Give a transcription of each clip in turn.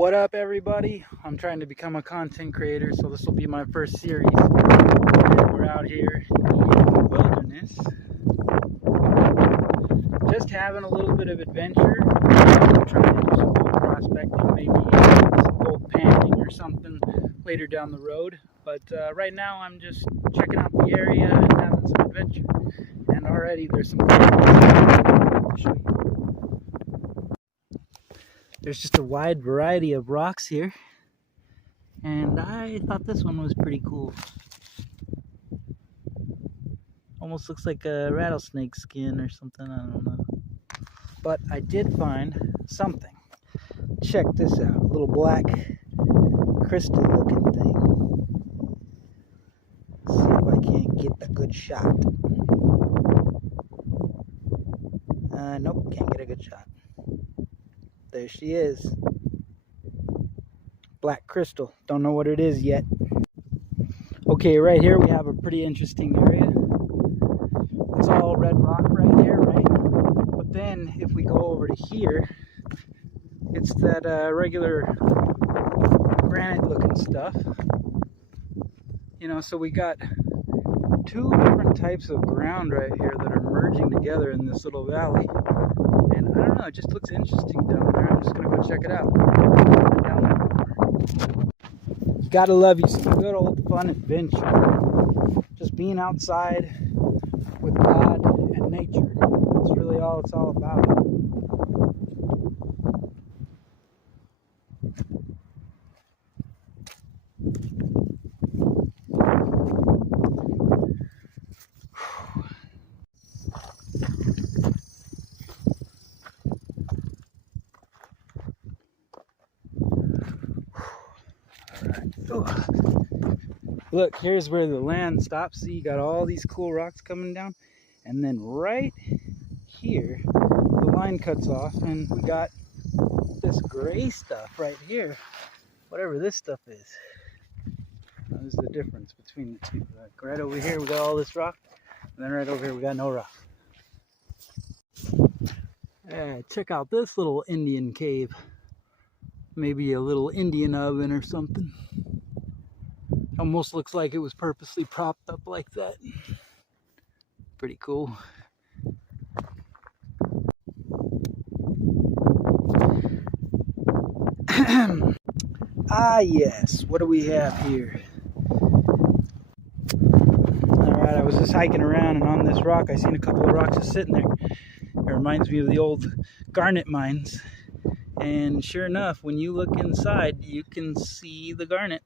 What up, everybody? I'm trying to become a content creator, so this will be my first series. And we're out here in the wilderness, just having a little bit of adventure. I'm trying to do some gold prospecting, maybe some gold panning or something later down the road. But right now, I'm just checking out the area and having some adventure. And already there's some cool things to show you. There's just a wide variety of rocks here, and I thought this one was pretty cool. Almost looks like a rattlesnake skin or something, I don't know. But I did find something. Check this out, a little black crystal looking thing. Let's see if I can't get a good shot. Nope, can't get a good shot. There she is. Black crystal. Don't know what it is yet. Okay, right here we have a pretty interesting area. It's all red rock right here, right? But then if we go over to here, it's that regular granite looking stuff. You know, so we got two different types of ground right here that are merging together in this little valley. And I don't know, it just looks interesting down there. I'm just gonna go check it out. You gotta love you some good old fun adventure. Just being outside with God and nature. That's really all it's all about. Look, here's where the land stops. See, you got all these cool rocks coming down, and then right here the line cuts off, and we got this gray stuff right here, whatever this stuff is. Now, this is the difference between the two. Like right over here we got all this rock, and then right over here we got no rock. Yeah, check out this little Indian cave. Maybe a little Indian oven or something. Almost looks like it was purposely propped up like that. Pretty cool. Ah, yes. What do we have here? Alright, I was just hiking around, and on this rock I seen a couple of rocks just sitting there. It reminds me of the old garnet mines. And sure enough, when you look inside, you can see the garnet.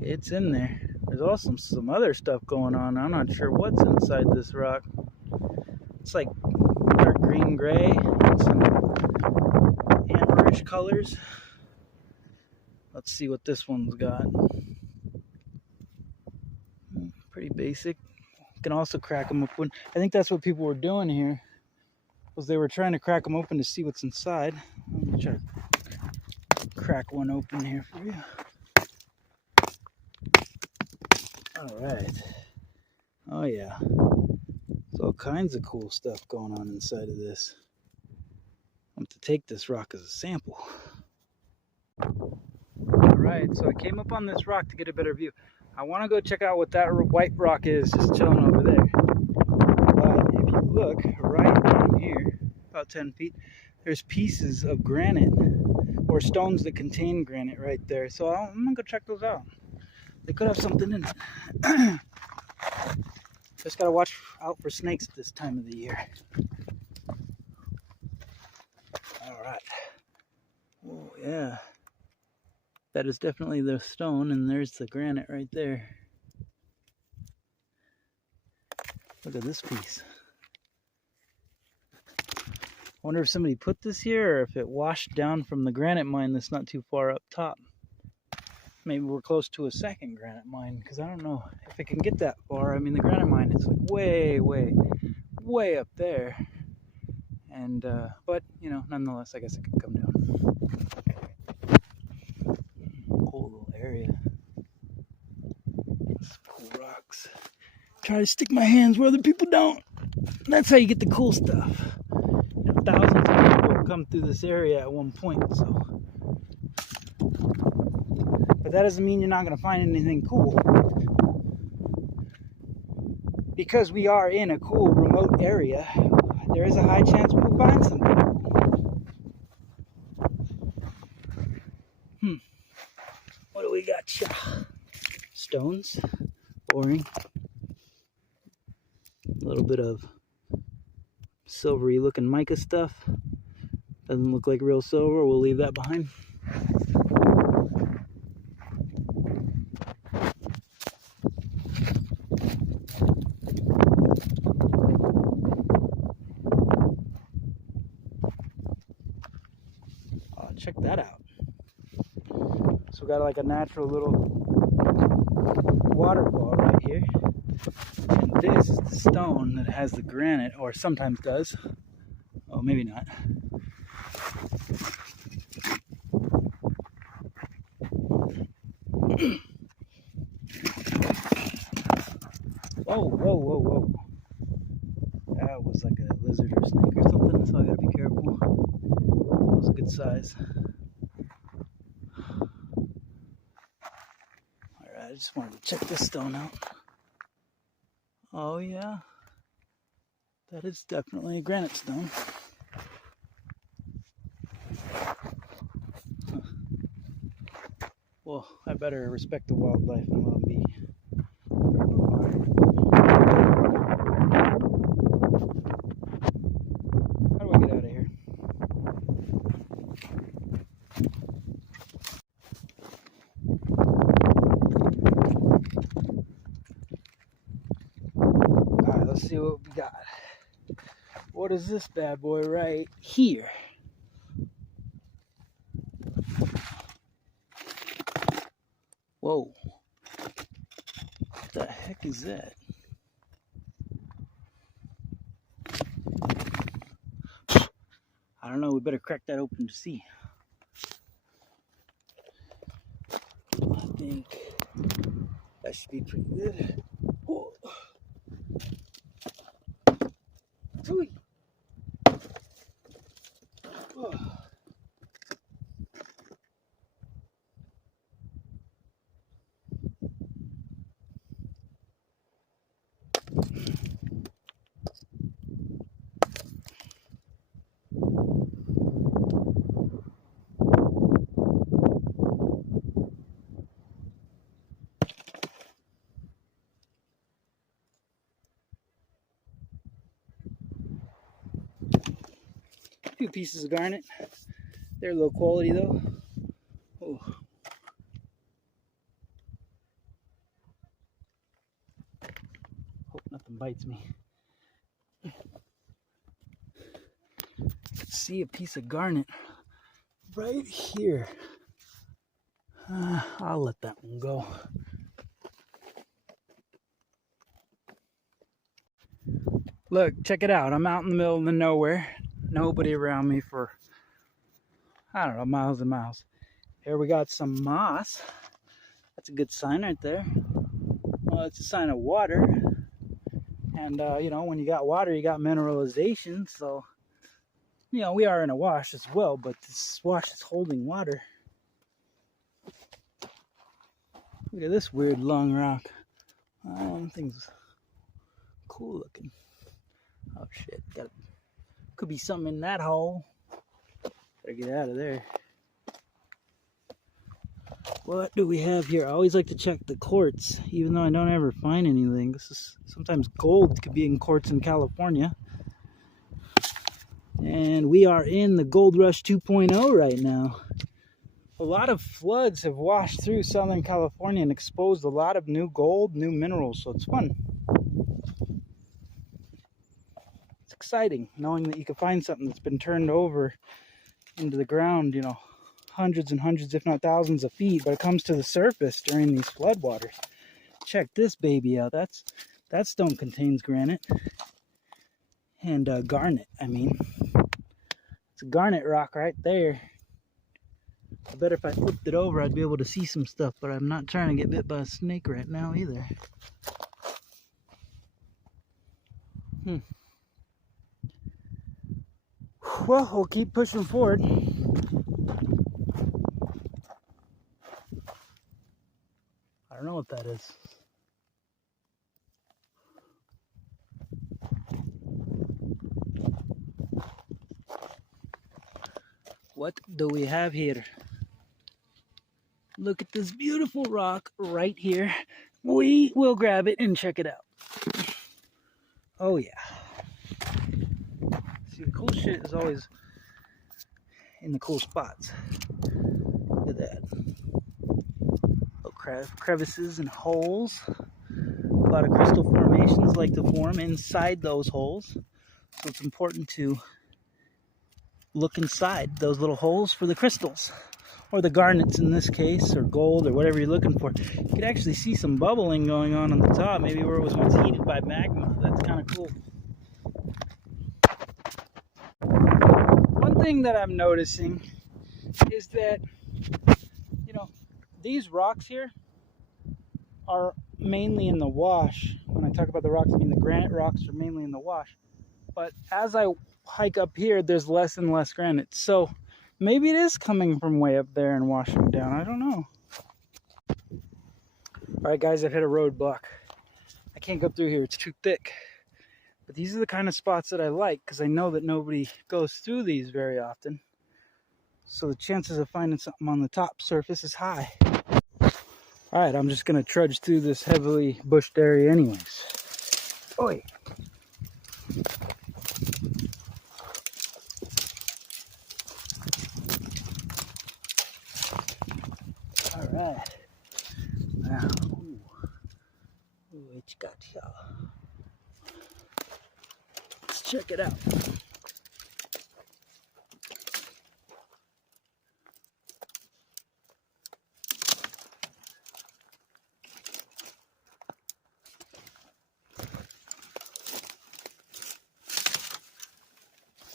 It's in there. There's also some other stuff going on. I'm not sure what's inside this rock. It's like dark green gray and some ammerish colors. Let's see what this one's got. Pretty basic. You can also crack them open. I think that's what people were doing here, was they were trying to crack them open to see what's inside. Let me try to crack one open here for you. Alright. Oh yeah. There's all kinds of cool stuff going on inside of this. I'm going to take this rock as a sample. Alright, so I came up on this rock to get a better view. I want to go check out what that white rock is just chilling over there. But if you look right down here, about 10 feet, there's pieces of granite or stones that contain granite right there. So I'm going to go check those out. They could have something in it. Just gotta watch out for snakes at this time of the year. Alright. Oh yeah. That is definitely the stone, and there's the granite right there. Look at this piece. I wonder if somebody put this here, or if it washed down from the granite mine that's not too far up top. Maybe we're close to a second granite mine, because I don't know if it can get that far. I mean, the granite mine is like way up there. And, but, you know, nonetheless, I guess it could come down. Cool little area. Some cool rocks. Try to stick my hands where other people don't. That's how you get the cool stuff. You know, thousands of people come come through this area at one point, so. But that doesn't mean you're not going to find anything cool. Because we are in a cool remote area, there is a high chance we'll find something. What do we got here? Stones. Boring. A little bit of silvery looking mica stuff. Doesn't look like real silver. We'll leave that behind. Oh, check that out. So we got like a natural little waterfall right here. And this is the stone that has the granite, or sometimes does. Oh, maybe not. Whoa, whoa, whoa, whoa. That was like a lizard or snake or something, so I gotta be careful. That was a good size. Alright, I just wanted to check this stone out. Oh yeah, that is definitely a granite stone. Huh. Well, I better respect the wildlife and let them be. How do I get out of here? Alright, let's see what we got. What is this bad boy right here? Whoa. What the heck is that? I don't know, we better crack that open to see. I think that should be pretty good. Whoa. Ooh. Oh. A few pieces of garnet. They're low quality though. Oh. Hope nothing bites me. See a piece of garnet right here. I'll let that one go. Look, check it out. I'm out in the middle of the nowhere. Nobody around me for, I don't know, miles and miles. Here we got some moss. That's a good sign right there. Well, it's a sign of water. And, you know, when you got water, you got mineralization. So, you know, we are in a wash as well, but this wash is holding water. Look at this weird long rock. Thing's cool looking. Oh shit, could be something in that hole. Better get out of there. What do we have here? I always like to check the quartz, even though I don't ever find anything. This is sometimes gold could be in quartz in California. And we are in the Gold Rush 2.0 right now. A lot of floods have washed through Southern California and exposed a lot of new gold, new minerals, so it's fun. It's exciting knowing that you can find something that's been turned over into the ground, you know, hundreds and hundreds, if not thousands of feet, but it comes to the surface during these floodwaters. Check this baby out. That stone contains granite and garnet. I mean, it's a garnet rock right there. I bet if I flipped it over, I'd be able to see some stuff, but I'm not trying to get bit by a snake right now either. Well, we'll keep pushing forward. I don't know what that is. What do we have here? Look at this beautiful rock right here. We will grab it and check it out. Oh yeah. See, the cool shit is always in the cool spots. Look at that. Little crevices and holes. A lot of crystal formations like to form inside those holes. So it's important to look inside those little holes for the crystals. Or the garnets in this case, or gold, or whatever you're looking for. You could actually see some bubbling going on the top, maybe where it was once heated by magma. That's kind of cool. One thing that I'm noticing is that, you know, these rocks here are mainly in the wash. When I talk about the rocks, I mean the granite rocks are mainly in the wash. But as I hike up here, there's less and less granite. So maybe it is coming from way up there and washing down. I don't know. All right, guys, I've hit a roadblock. I can't go through here. It's too thick. But these are the kind of spots that I like because I know that nobody goes through these very often. So the chances of finding something on the top surface is high. All right, I'm just going to trudge through this heavily bushed area anyways. Oi. All right. Now, what you got here? Let's check it out.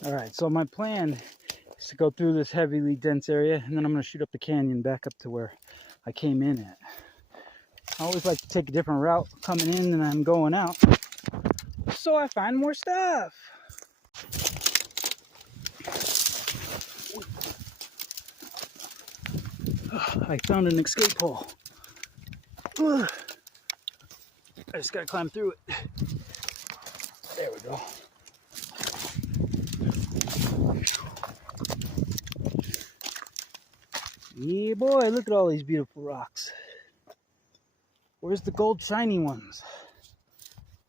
All right, so my plan is to go through this heavily dense area, and then I'm going to shoot up the canyon back up to where I came in at. I always like to take a different route coming in than I'm going out, so I find more stuff. I found an escape hole. I just gotta climb through it. There we go. Yeah, boy, look at all these beautiful rocks. Where's the gold shiny ones?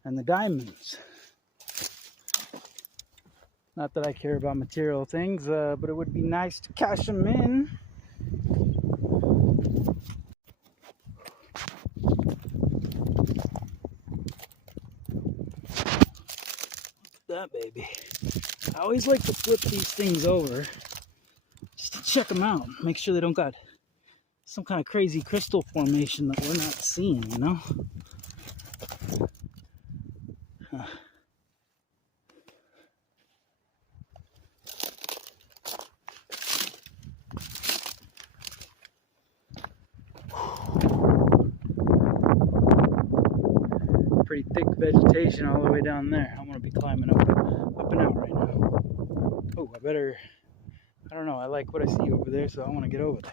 And the diamonds? Not that I care about material things, but it would be nice to cash them in. That baby. I always like to flip these things over just to check them out, make sure they don't got some kind of crazy crystal formation that we're not seeing, you know? Pretty thick vegetation all the way down there. I'm gonna be climbing up and out right now. Oh, I don't know, I like what I see over there, so I want to get over there.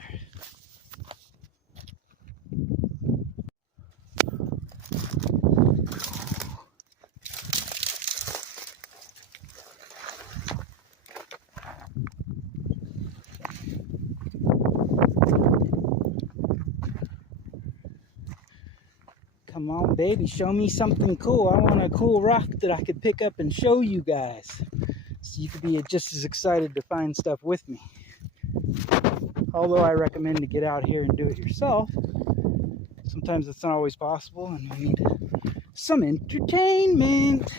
Come on, baby, show me something cool. I want a cool rock that I could pick up and show you guys, so you could be just as excited to find stuff with me. Although I recommend to get out here and do it yourself. Sometimes it's not always possible, and we need some entertainment.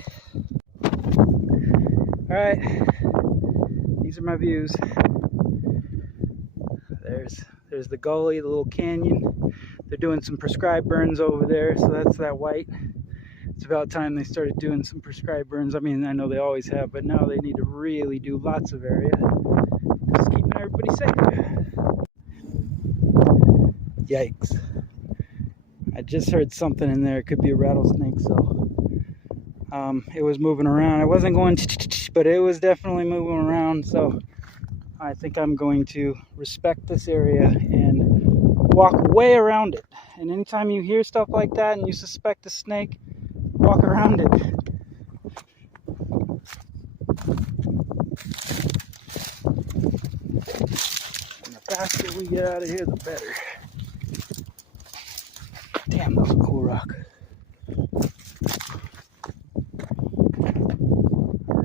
All right, these are my views. There's the gully, the little canyon. They're doing some prescribed burns over there, so that's that white. It's about time they started doing some prescribed burns. I mean, I know they always have, but now they need to really do lots of area. Just keeping everybody safe. Yikes. I just heard something in there. It could be a rattlesnake, so it was moving around. I wasn't going but it was definitely moving around. So I think I'm going to respect this area and walk way around it. And anytime you hear stuff like that and you suspect a snake, walk around it. And the faster we get out of here, the better. Damn, that was a cool rock.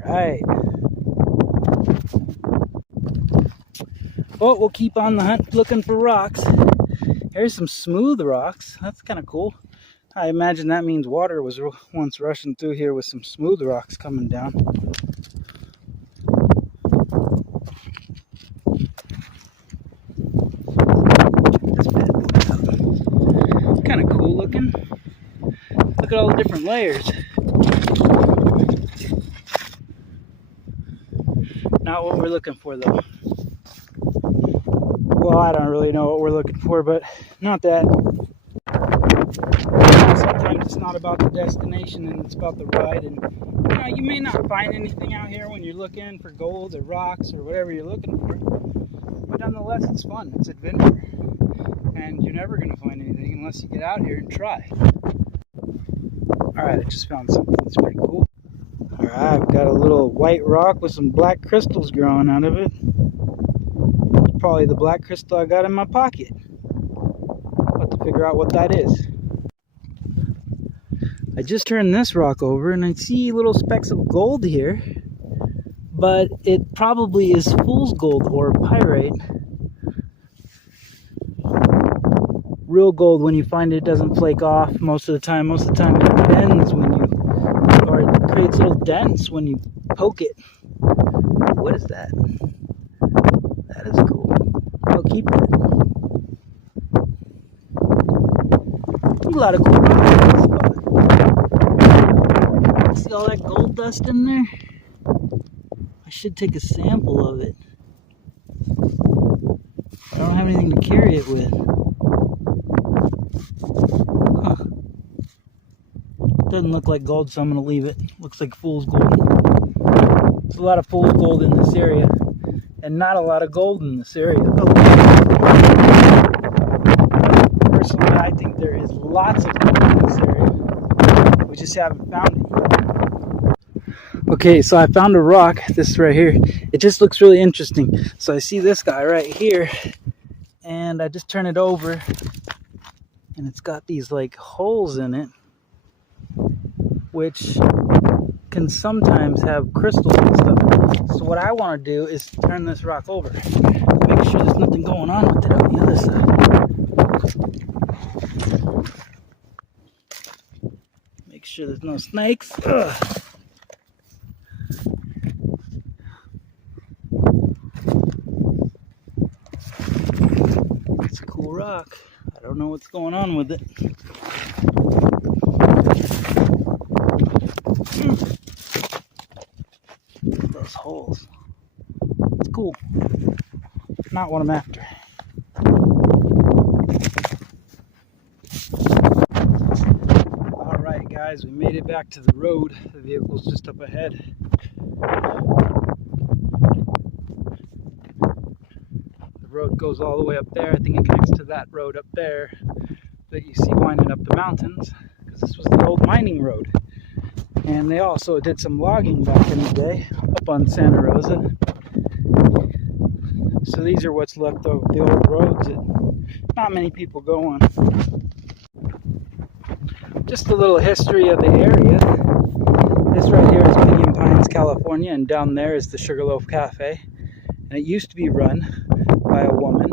Alright. Well, we'll keep on the hunt looking for rocks. Here's some smooth rocks. That's kind of cool. I imagine that means water was once rushing through here with some smooth rocks coming down. This bad boy out. Kind of cool looking. Look at all the different layers. Not what we're looking for though. Well, I don't really know what we're looking for, but not that. Sometimes it's not about the destination and it's about the ride. And you know, you may not find anything out here when you're looking for gold or rocks or whatever you're looking for. But nonetheless, it's fun. It's adventure. And you're never going to find anything unless you get out here and try. Alright, I just found something that's pretty cool. Alright, I've got a little white rock with some black crystals growing out of it. It's probably the black crystal I got in my pocket. I'll have to figure out what that is. I just turned this rock over and I see little specks of gold here, but it probably is fool's gold or pyrite. Real gold, when you find it, doesn't flake off most of the time. Most of the time it bends when you, or it creates little dents when you poke it. What is that? That is cool. I'll keep that. A lot of cool rocks. See all that gold dust in there? I should take a sample of it. I don't have anything to carry it with. Huh. Doesn't look like gold, so I'm going to leave it. Looks like fool's gold. There's a lot of fool's gold in this area, and not a lot of gold in this area. Personally, I think there is lots of gold in this area. We just haven't found it yet. Okay, so I found a rock, this right here. It just looks really interesting. So I see this guy right here, and I just turn it over, and it's got these like holes in it, which can sometimes have crystals and stuff. So what I want to do is turn this rock over, make sure there's nothing going on with it on the other side. Make sure there's no snakes. Ugh. It's a cool rock. I don't know what's going on with it. Those holes. It's cool. Not what I'm after. Alright guys, we made it back to the road. The vehicle's just up ahead. The road goes all the way up there. I think it connects to that road up there that you see winding up the mountains, because this was the old mining road. And they also did some logging back in the day up on Santa Rosa. So these are what's left of the old roads that not many people go on. Just a little history of the area. This right here is Pinyon Pines, California, and down there is the Sugarloaf Cafe. And it used to be run by a woman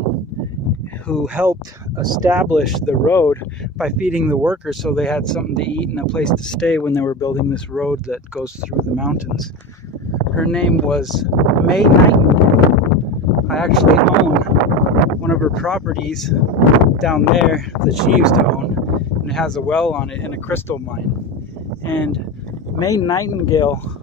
who helped establish the road by feeding the workers so they had something to eat and a place to stay when they were building this road that goes through the mountains. Her name was May Nightingale. I actually own one of her properties down there that she used to own, and it has a well on it and a crystal mine. And May Nightingale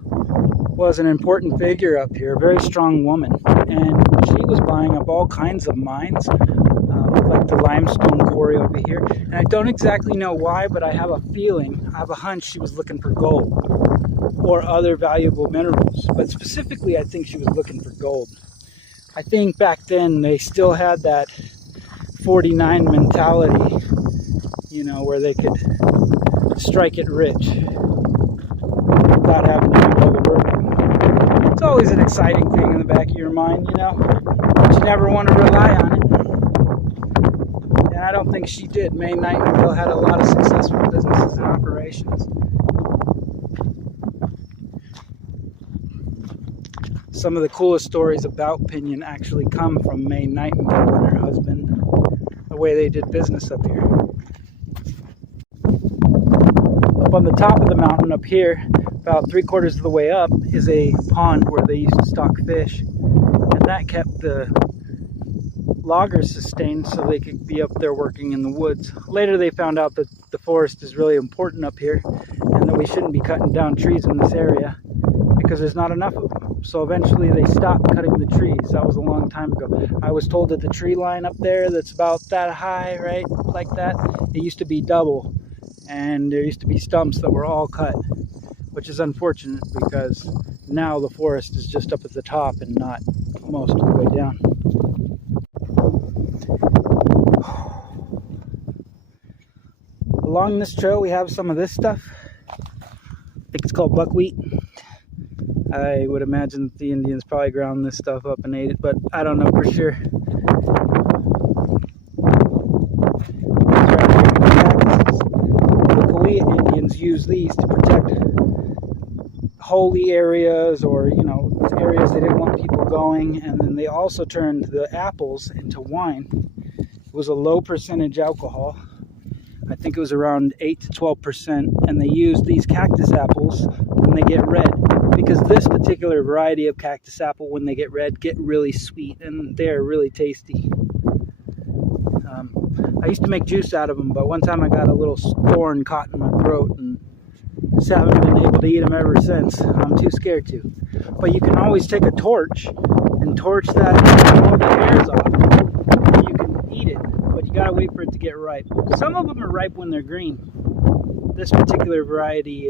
was an important figure up here, a very strong woman, and she was buying up all kinds of mines, like the limestone quarry over here. And I don't exactly know why, but I have a feeling, I have a hunch she was looking for gold. or other valuable minerals. But specifically, I think she was looking for gold. I think back then they still had that 49 mentality, you know, where they could strike it rich without having to do all the work. It's always an exciting thing in the back of your mind, you know, but you never want to rely on it. And I don't think she did. May Nightingale had a lot of successful businesses and operations. Some of the coolest stories about Pinyon actually come from May Nightingale and her husband, the way they did business up here. Up on the top of the mountain up here, about 3/4 of the way up, is a pond where they used to stock fish. And that kept the loggers sustained so they could be up there working in the woods. Later they found out that the forest is really important up here and that we shouldn't be cutting down trees in this area because there's not enough of them. So eventually they stopped cutting the trees. That was a long time ago. I was told that the tree line up there that's about that high, right, like that, it used to be double. And there used to be stumps that were all cut, which is unfortunate because now the forest is just up at the top and not most of the way down. Along this trail we have some of this stuff. I think it's called buckwheat. I would imagine that the Indians probably ground this stuff up and ate it, but I don't know for sure. The Cahuilla Indians use these to protect holy areas, or, you know, areas they didn't want people going. And then they also turned the apples into wine. It was a low percentage alcohol. I think it was around 8 to 12%, and they used these cactus apples when they get red, because this particular variety of cactus apple, when they get red, get really sweet and they're really tasty. I used to make juice out of them, but one time I got a little thorn caught in my throat and just haven't been able to eat them ever since. I'm too scared to. But you can always take a torch and torch that, all the hairs off, and you can eat it. But you gotta wait for it to get ripe. Some of them are ripe when they're green. This particular variety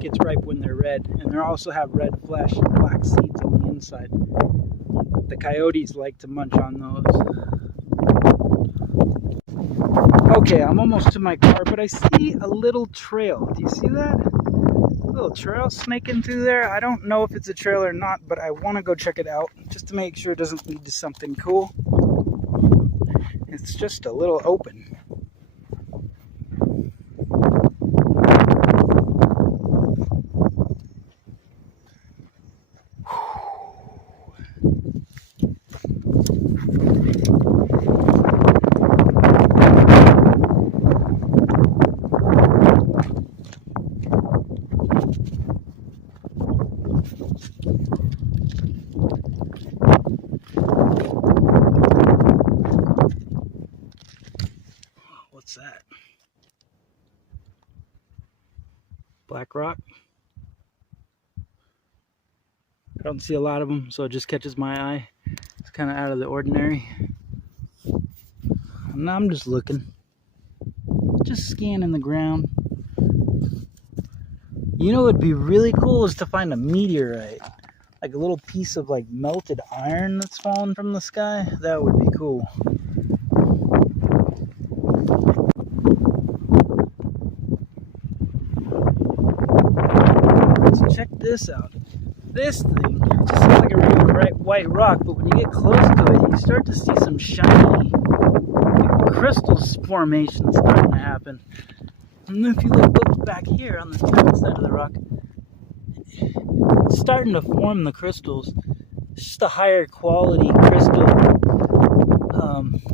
gets ripe when they're red, and they also have red flesh and black seeds on the inside. The coyotes like to munch on those. Okay, I'm almost to my car, but I see a little trail. Do you see that? A little trail snaking through there. I don't know if it's a trail or not, but I want to go check it out just to make sure it doesn't lead to something cool. It's just a little open. What's that? Black rock. I don't see a lot of them, so it just catches my eye. It's kind of out of the ordinary. And I'm just looking, just scanning the ground. You know what would be really cool is to find a meteorite, like a little piece of like melted iron that's fallen from the sky. That would be cool. So check this out. This thing just looks like a really bright white rock, but when you get close to it, you start to see some shiny crystal formation starting to happen. And if you look back here on this back side of the rock, it's starting to form the crystals. It's just a higher quality crystal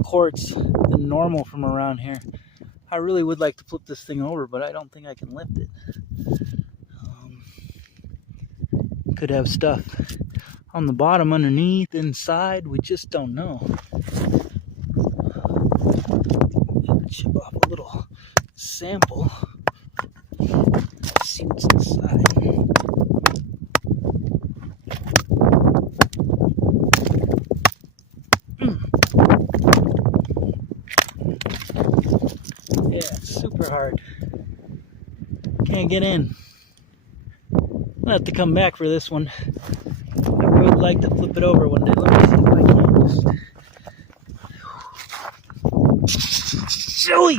quartz than normal from around here. I really would like to flip this thing over, but I don't think I can lift it. Could have stuff on the bottom, underneath, inside. We just don't know. Chip off a little sample. Let's see what's inside. Yeah, it's super hard. Can't get in. I'll have to come back for this one. I would like to flip it over one day. Let me see if I can just... Silly!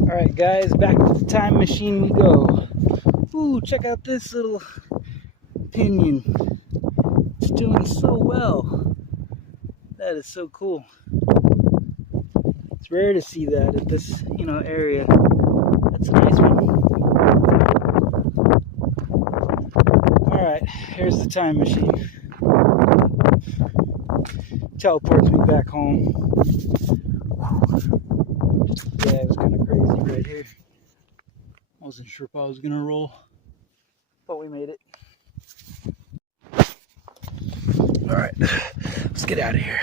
Alright guys, back to the time machine we go. Ooh, check out this little pinion. It's doing so well. That is so cool. It's rare to see that at this, area. That's a nice one. Alright, here's the time machine. Teleports me back home. Yeah, it was kind of crazy right here. I wasn't sure if I was gonna roll, but we made it. All right, let's get out of here.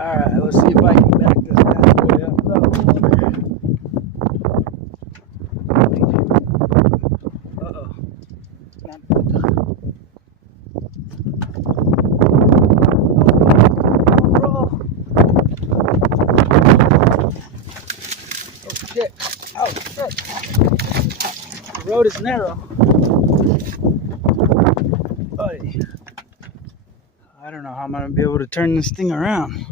Alright, let's see if I can back this bad boy up without water. Uh-oh. Not good. Oh, shit. Oh, shit. The road is narrow. Buddy. I don't know how I'm going to be able to turn this thing around.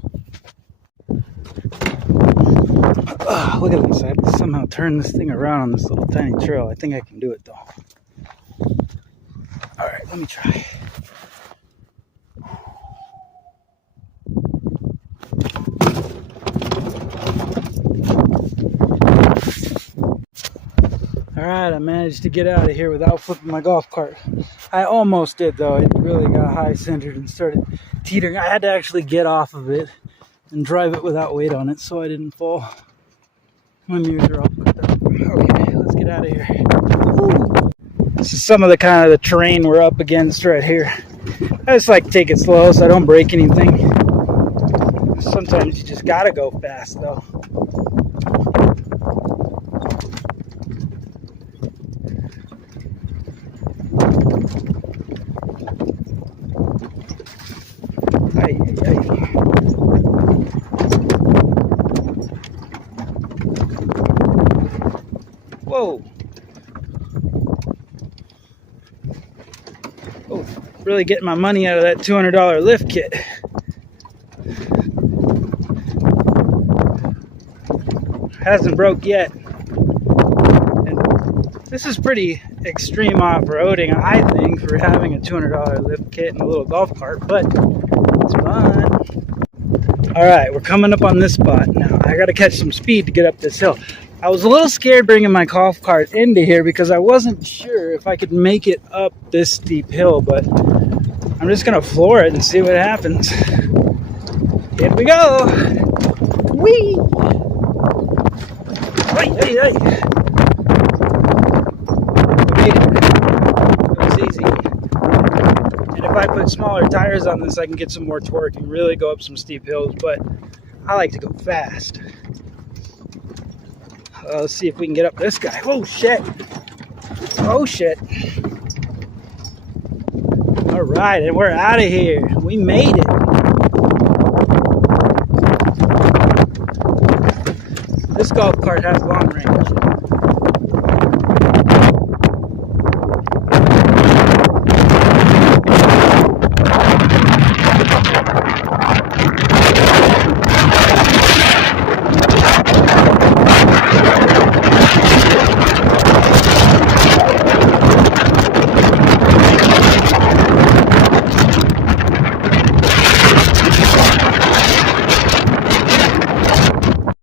Look at this. I have to somehow turn this thing around on this little tiny trail. I think I can do it though. Alright, let me try. Alright, I managed to get out of here without flipping my golf cart. I almost did though. It really got high centered and started teetering. I had to actually get off of it and drive it without weight on it so I didn't fall. My mirrors are all cut up. Okay, let's get out of here. Woo. This is some of the kind of the terrain we're up against right here. I just like to take it slow so I don't break anything. Sometimes you just gotta go fast though. Ay, ay, ay. Whoa. Oh, really getting my money out of that $200 lift kit. Hasn't broke yet. And this is pretty extreme off-roading, I think, for having a $200 lift kit and a little golf cart, but it's fun. Alright, we're coming up on this spot now. I gotta catch some speed to get up this hill. I was a little scared bringing my golf cart into here because I wasn't sure if I could make it up this steep hill, but I'm just gonna floor it and see what happens. Here we go! Whee! Hey, hey, hey! It was easy. And if I put smaller tires on this, I can get some more torque and really go up some steep hills, but I like to go fast. Let's see if we can get up this guy. Oh, shit. Oh, shit. All right, and we're out of here. We made it. This golf cart has long range.